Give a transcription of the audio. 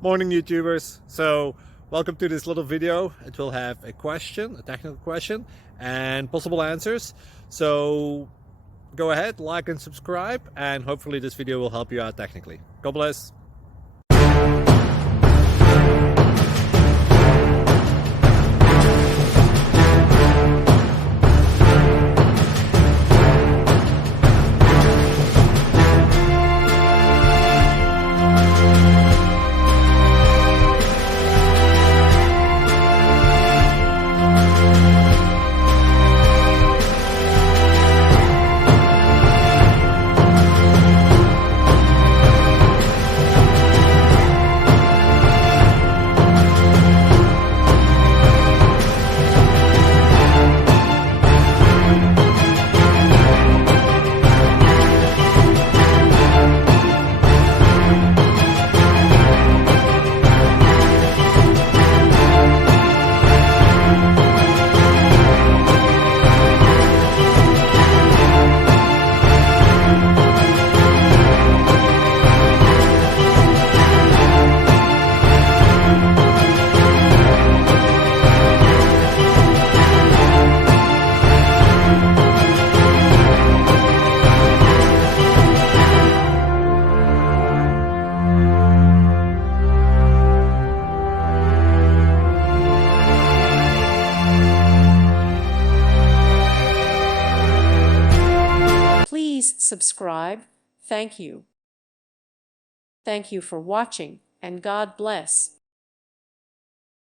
Morning YouTubers. So welcome to this little video. It will have a question, a technical question, and possible answers. So go ahead, like and subscribe, and hopefully this video will help you out technically. God bless. Please subscribe. Thank you. Thank you for watching, and God bless.